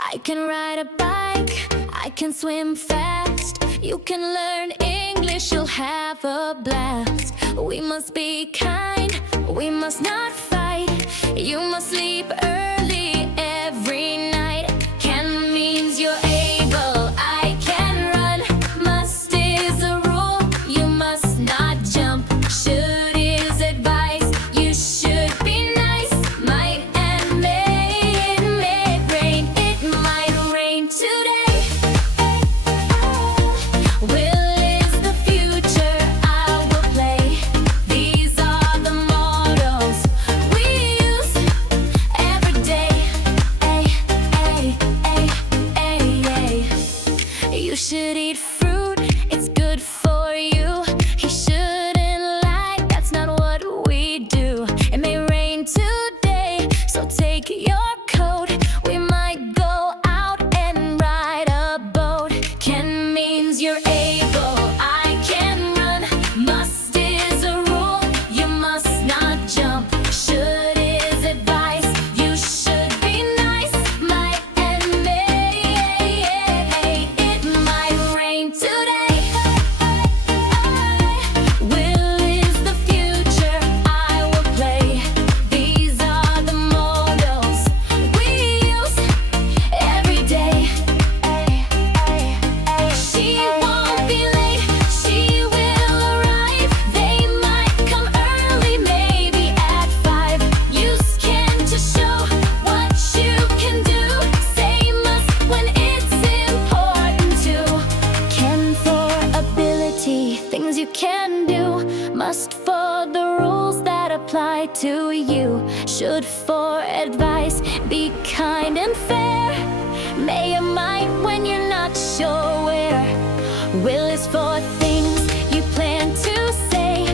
I can ride a bike, I can swim fast. You can learn English, you'll have a blast. We must be kind, we must not fight. You must sleep early every night. Can means you're able, I can run. Must is a rule, you must not jump. Should is advice, you should be nice. Might and may, it may rain. It might rain today. Will is the future, I will play. These are the mottos we use every day. Ay, ay, ay, ay, ay. You should eat fruit, it's good for you. He shouldn't lie, that's not what we do. It may rain today, so take your coat. We might go out and ride a boat. Can means you're able, I can run. Must is a rule, you must not jump. Should is advice, you should be nice. Might and may, it might rain today. Will is the future, I will play. These are the mottos we use every day. She won't be late, she will arrive. They might come early, maybe at 5. Use can to show what you can do. Say must when it's important to. Can for ability, things you can do. Must for the rules that apply to you. Should for advice, be kind and fair. May or might when you're not sure where. Will is for things you plan to say.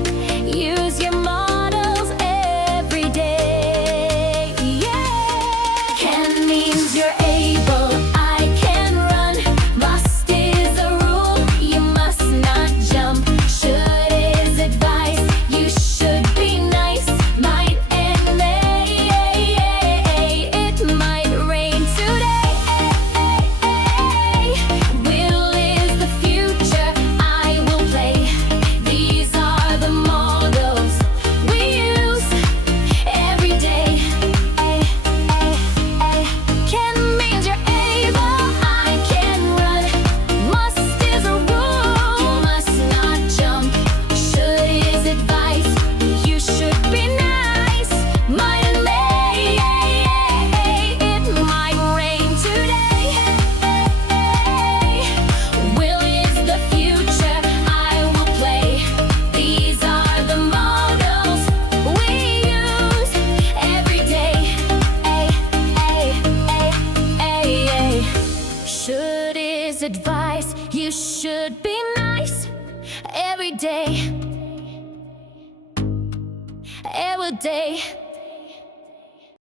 Use your models every day. Yeah. Can means you're able, I can run. Must is a rule, you must not jump. Should is advice, you should be nice. Might and may, it might rain today. Will is the future, I will play. These are the mottos we use every day. Can means you're able, I can run. Must is a rule, you must not jump. Should is advice, you should be nice. Might and may, it might rain today. Will is the future, I will play. These are the mottos we use every day. Should is advice, you should be nice. Every day, every day.